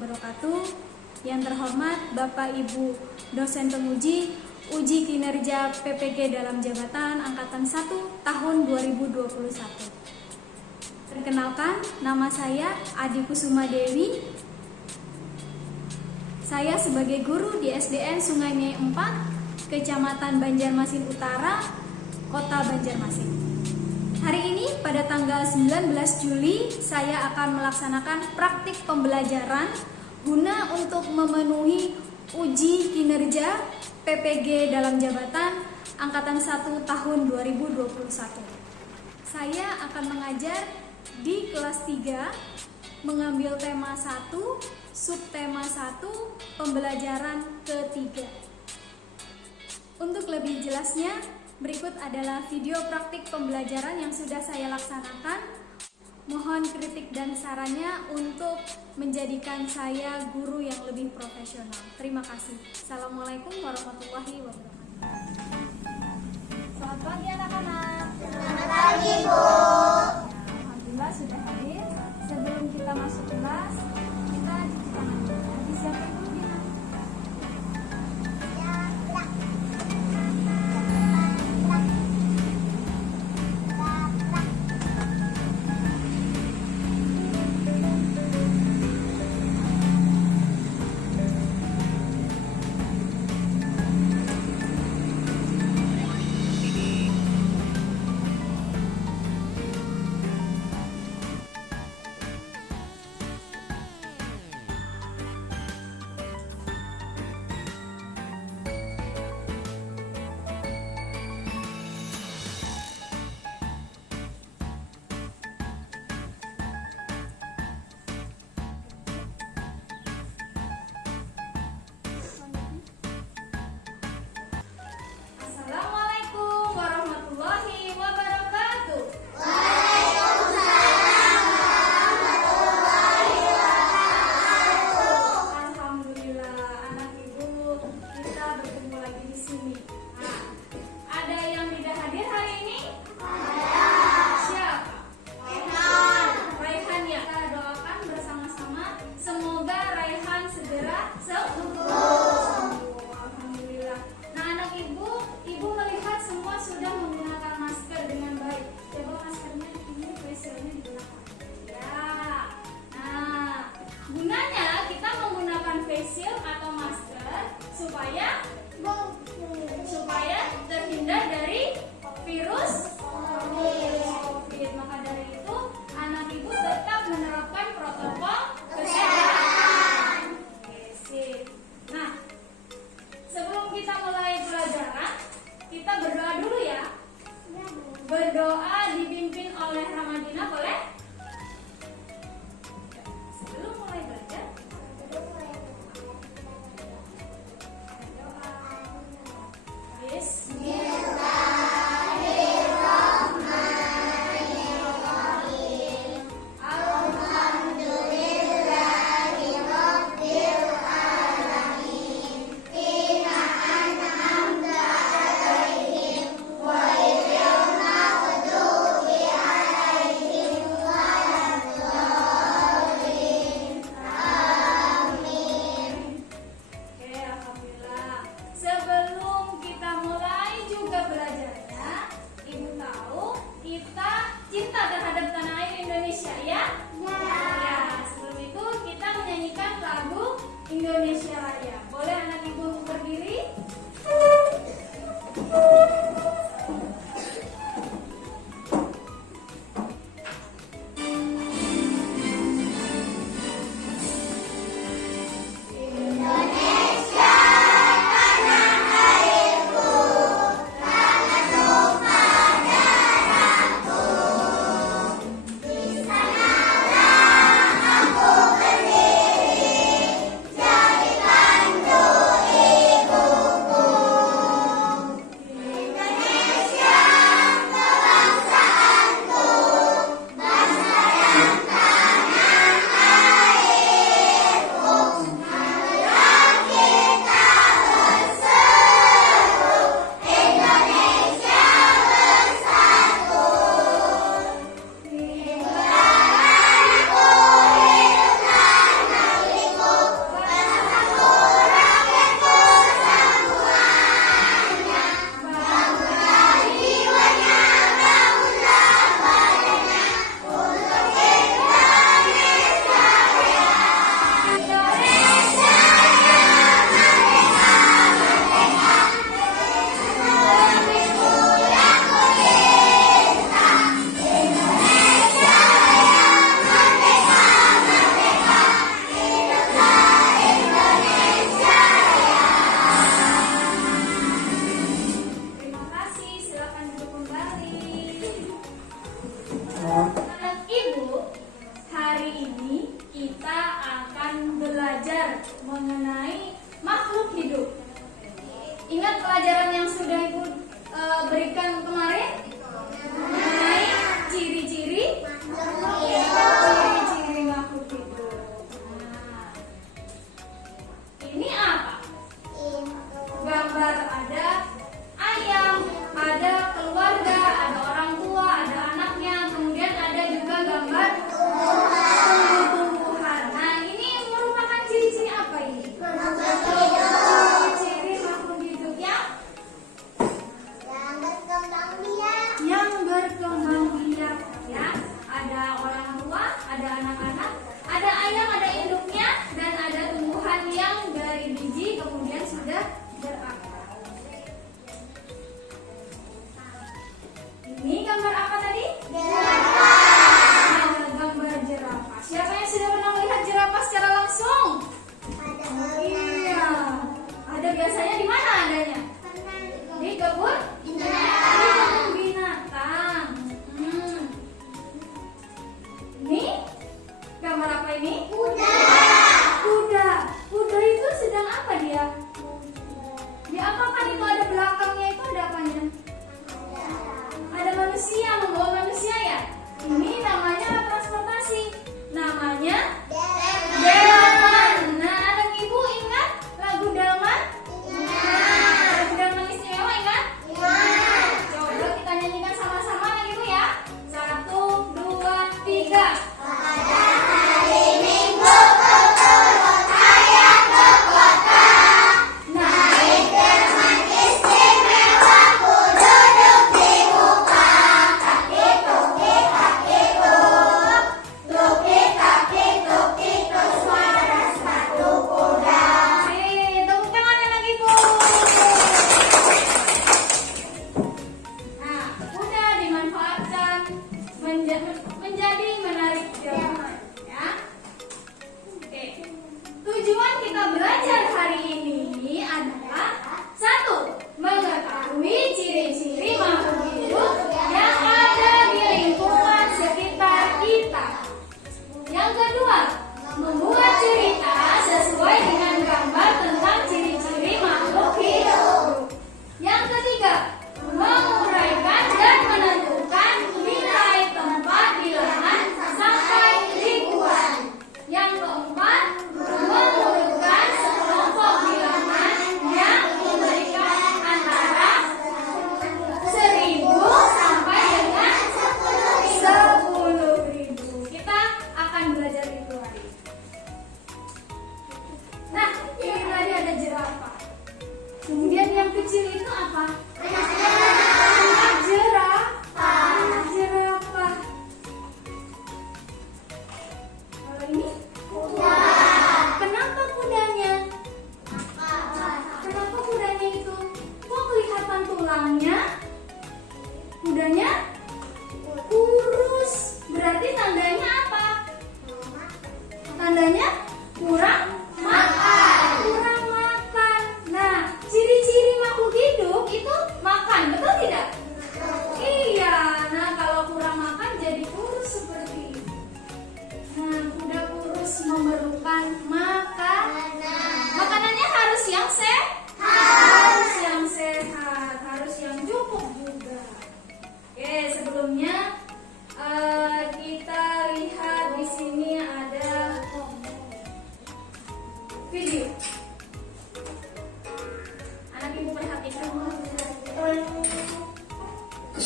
wabarakatuh. Yang terhormat Bapak Ibu dosen penguji uji kinerja PPG dalam jabatan angkatan 1 tahun 2021. Perkenalkan, nama saya Adi Kusuma Dewi. Saya sebagai guru di SDN Sungai Mie 4, Kecamatan Banjarmasin Utara, Kota Banjarmasin. Hari ini pada tanggal 19 Juli saya akan melaksanakan praktik pembelajaran guna untuk memenuhi uji kinerja PPG dalam jabatan angkatan 1 tahun 2021. Saya akan mengajar di kelas 3 mengambil tema 1, subtema 1, pembelajaran ketiga. Untuk lebih jelasnya, berikut adalah video praktik pembelajaran yang sudah saya laksanakan. Mohon kritik dan sarannya untuk menjadikan saya guru yang lebih profesional. Terima kasih. Assalamualaikum warahmatullahi wabarakatuh. Selamat pagi anak-anak. Selamat pagi, Bu. Alhamdulillah sudah hadir. Sebelum kita masuk kelas, kita cuci tangan dulu. Disiapkan dulu Dina.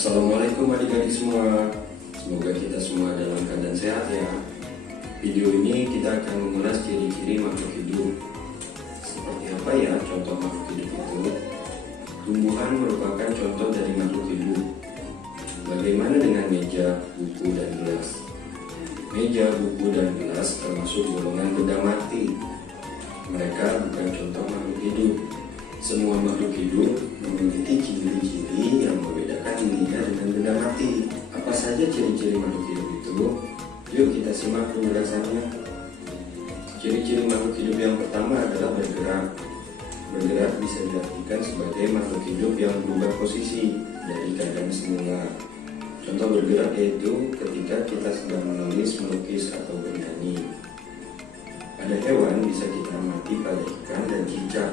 Assalamualaikum adik-adik semua. Semoga kita semua dalam keadaan sehat ya. Video ini kita akan mengulas ciri-ciri makhluk hidup. Seperti apa ya contoh makhluk hidup itu? Tumbuhan merupakan contoh dari makhluk hidup. Bagaimana dengan meja, buku, dan gelas? Meja, buku, dan gelas termasuk golongan benda mati. Mereka bukan contoh makhluk hidup. Semua makhluk hidup memiliki ciri-ciri yang membedakan dirinya dengan benda mati. Apa saja ciri-ciri makhluk hidup itu? Yuk kita simak penjelasannya. Ciri-ciri makhluk hidup yang pertama adalah bergerak. Bergerak bisa diartikan sebagai makhluk hidup yang berubah posisi dari keadaan semula. Contoh bergerak yaitu ketika kita sedang menulis, melukis, atau bernyanyi. Pada hewan bisa kita amati pada ikan dan cicak.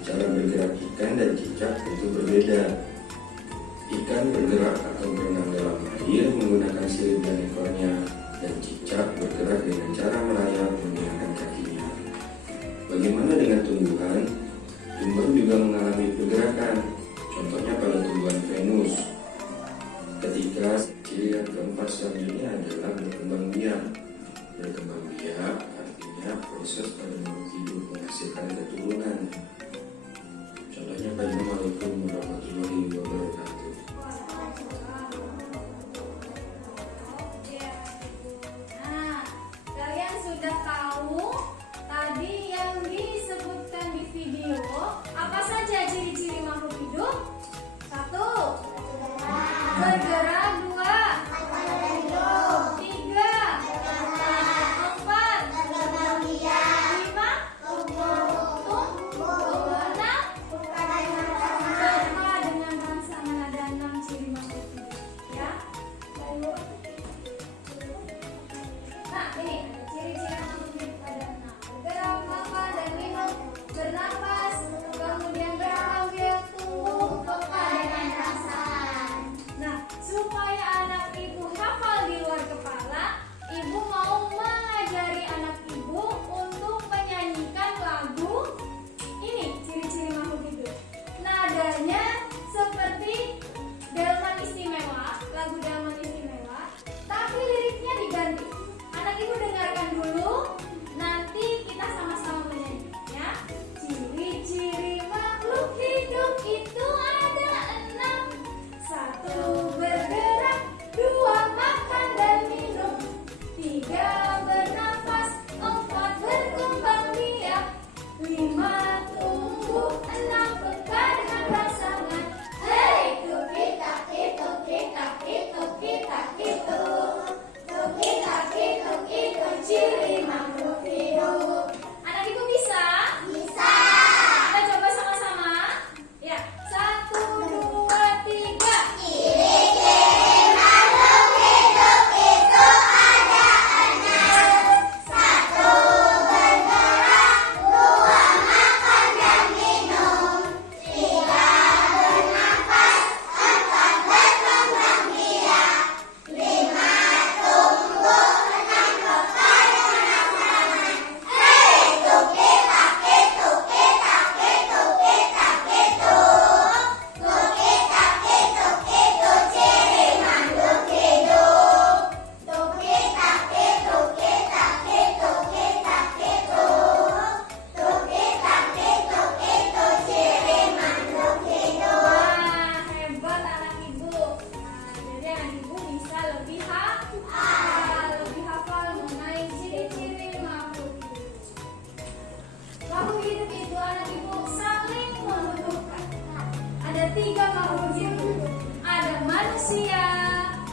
Cara bergerak ikan dan cicak itu berbeda. Ikan bergerak atau berenang dalam air menggunakan sirip dan ekornya, dan cicak bergerak dengan cara merayap menggunakan kakinya. Bagaimana dengan tumbuhan? Tumbuhan juga mengalami pergerakan. Contohnya pada tumbuhan Venus. Ketika ciri yang keempat selanjutnya adalah berkembang biak. Berkembang biak artinya proses pada makhluk hidup menghasilkan keturunan. Contohnya pada Assalamualaikum warahmatullahi wabarakatuh. Nah, kalian sudah tahu tadi yang disebutkan di video apa saja ciri-ciri makhluk hidup? 1. Bergerak. 2. 3. 4. 5.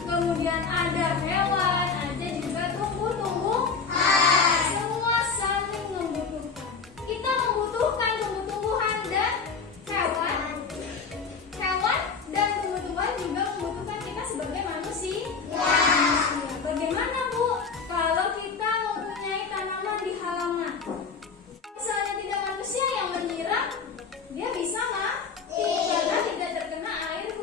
Kemudian ada hewan, ada juga tumbuh-tumbuhan. Semua saling membutuhkan. Kita membutuhkan tumbuh-tumbuhan dan hewan. Hewan dan tumbuh-tumbuhan juga membutuhkan kita sebagai manusia. Bagaimana Bu kalau kita mempunyai tanaman di halaman? Misalnya tidak manusia yang menyiram, dia bisa mati karena tidak terkena air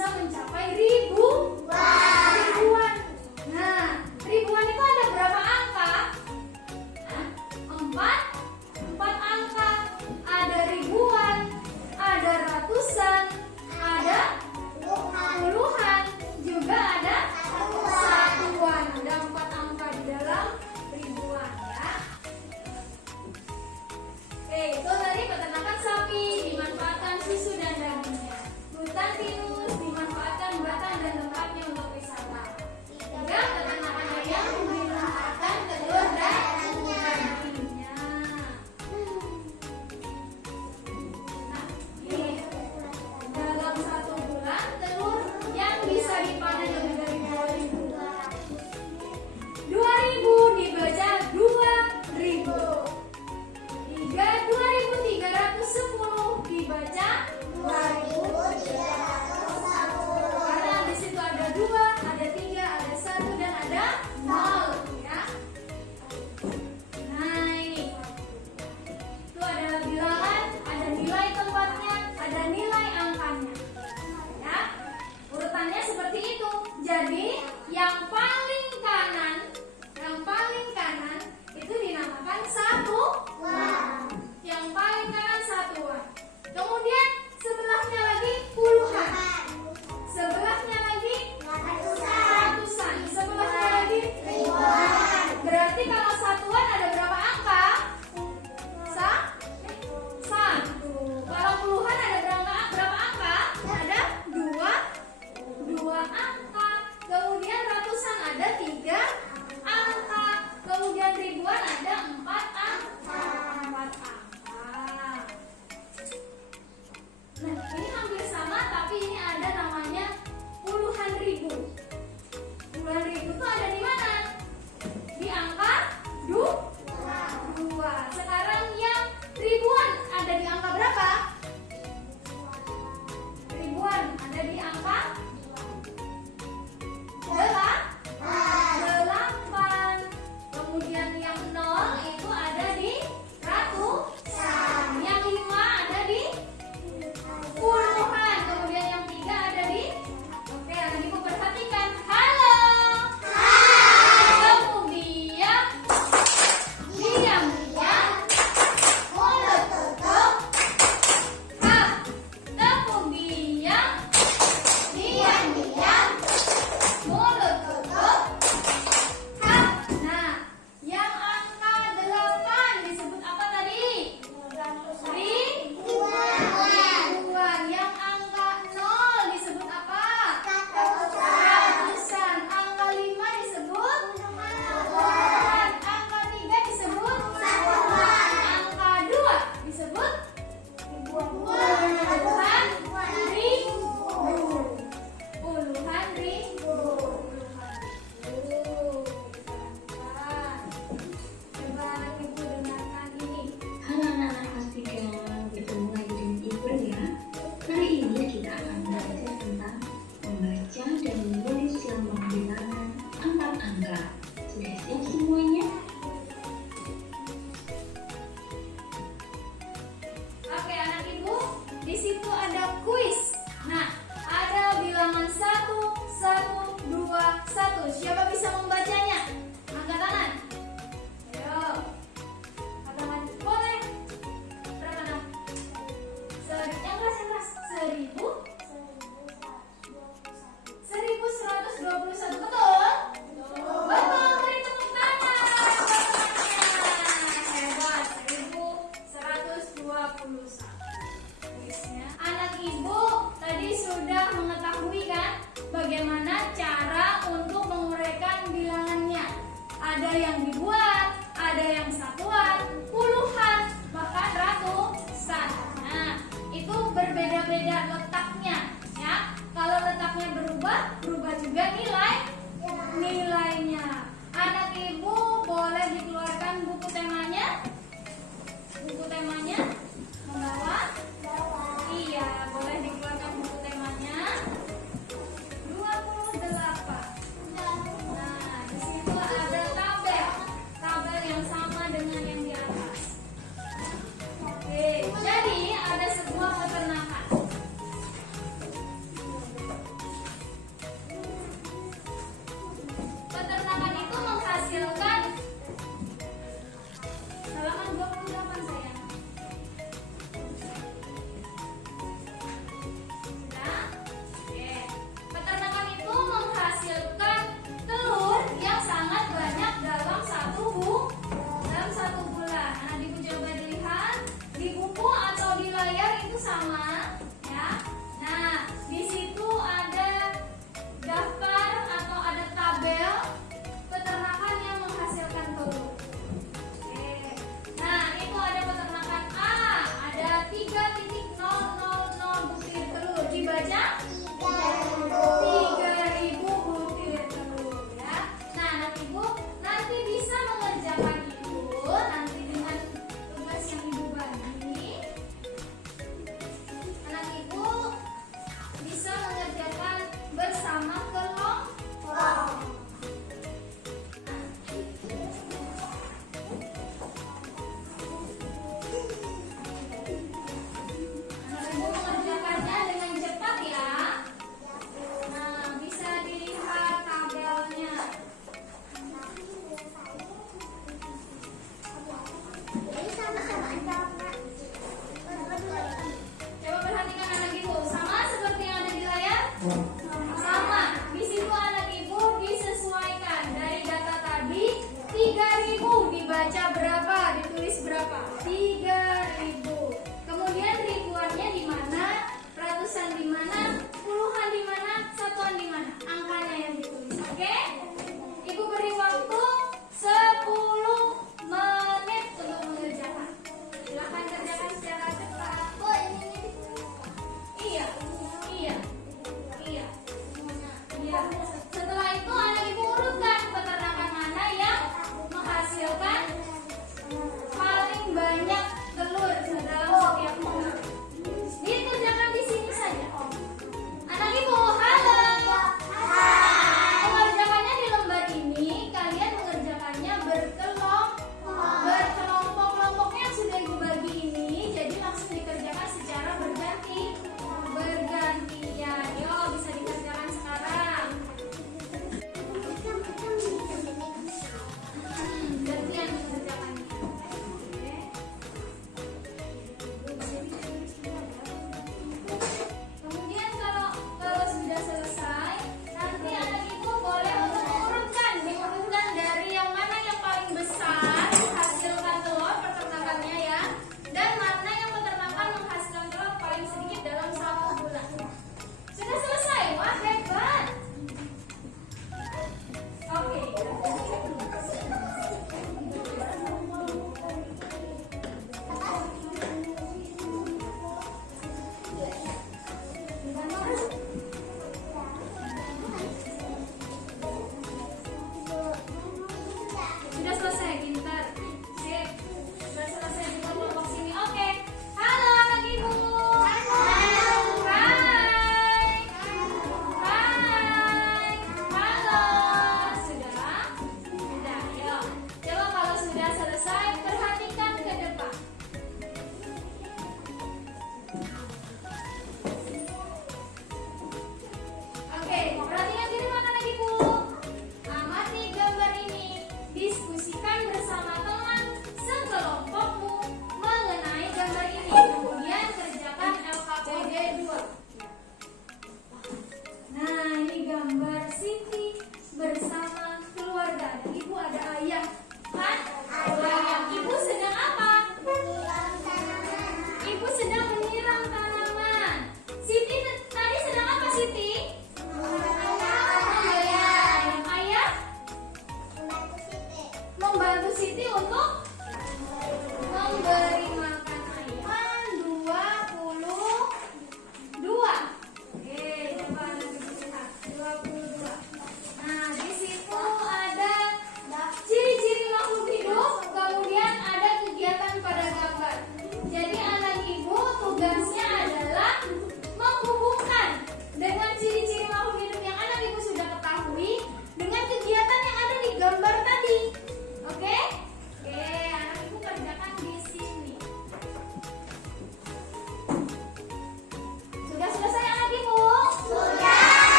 bisa mencapai ribuan. Nah, ribuan itu ada berapa angka? Nah, empat angka. Ada ribuan, ada ratusan, ada puluhan, juga ada satuan. Ada 4 angka di dalam ribuan ya. Oke, itu tadi peternakan sapi dimanfaatkan susu dan dagingnya. Hutan pinus dimanfaatkan batang dan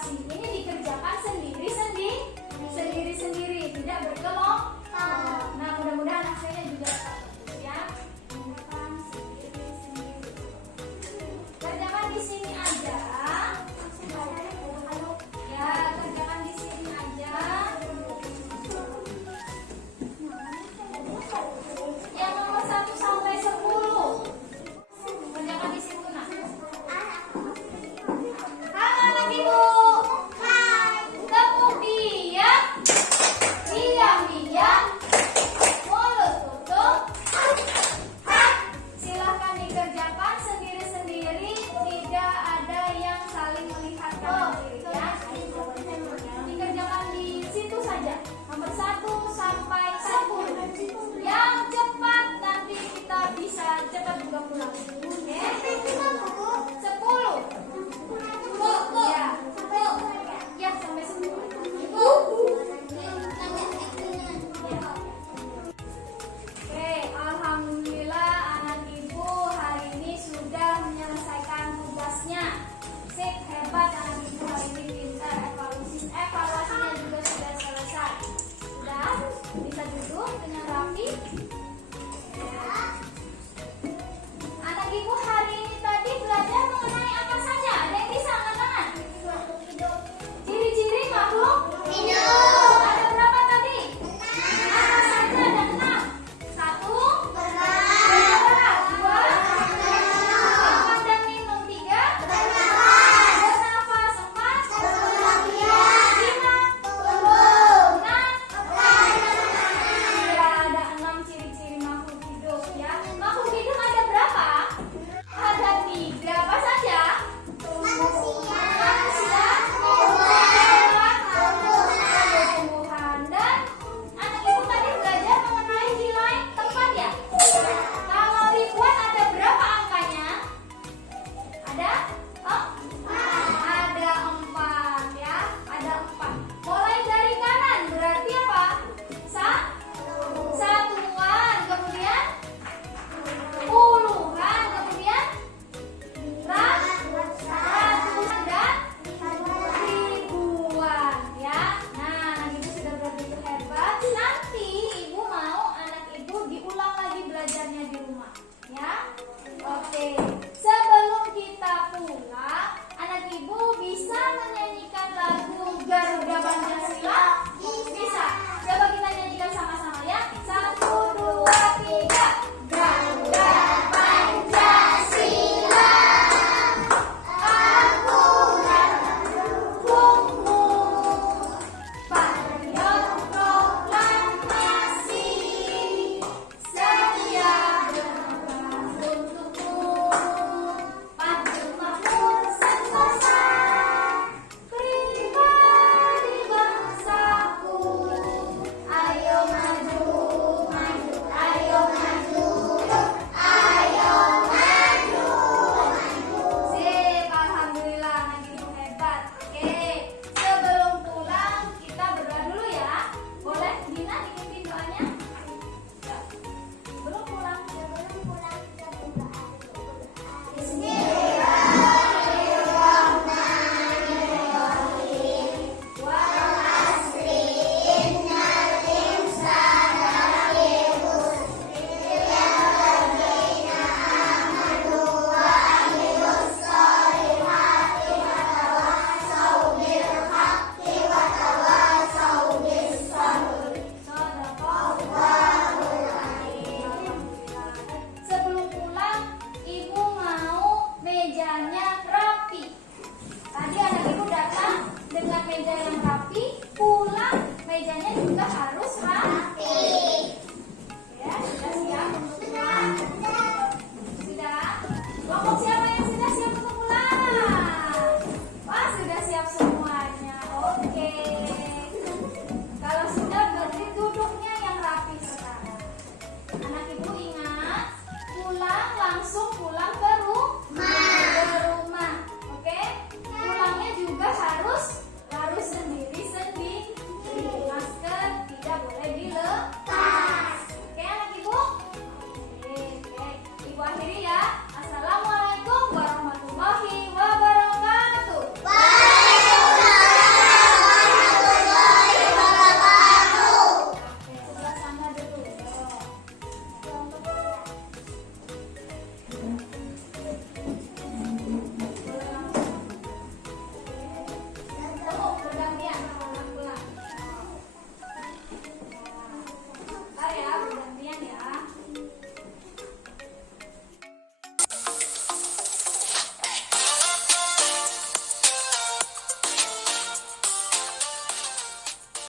observasi. Ini dikerjakan sendiri, tidak berkelompok. Nah, mudah-mudahan hasilnya juga ya. Kerjakan sendiri. Kerjakan di sini aja. Ya, kerjakan di sini aja. Yang nomor 1 sampai 10. Kerjakan di situ, nak. Halo anak ibu. Kemudian diam-diam, mulut tutup. Silahkan dikerjakan sendiri-sendiri, tidak ada yang saling melihat kanan kiri ya. Dikerjakan di situ saja. Nomor 1 sampai 10. Yang cepat nanti kita bisa cepat juga pulang. Oke? 10. Ya. Ya, sampai 10. Oke, alhamdulillah anak ibu hari ini sudah menyelesaikan tugasnya. Sip, hebat anak ibu hari ini pintar. Evaluasinya juga sudah selesai. Sudah bisa duduk dengan rapi. Ya. Anak ibu hari ini tadi belajar mengenai apa saja? Ada yang bisa angkat tangan? Ciri-ciri makhluk hidup. Ada berapa tadi? Apa saja? Ada 6. 1. Bergerak. 2. Makan dan minum. 3. Bernafas. 4. 5. 6. Ya, ada 6 ciri-ciri makhluk hidup ya. Makhluk hidup ada berapa? Ada 3. Apa saja? Manusia, tumbuhan, dan anak ibu tadi belajar mengenai nilai tempat ya. Kalau ribuan ada berapa angkanya? Ada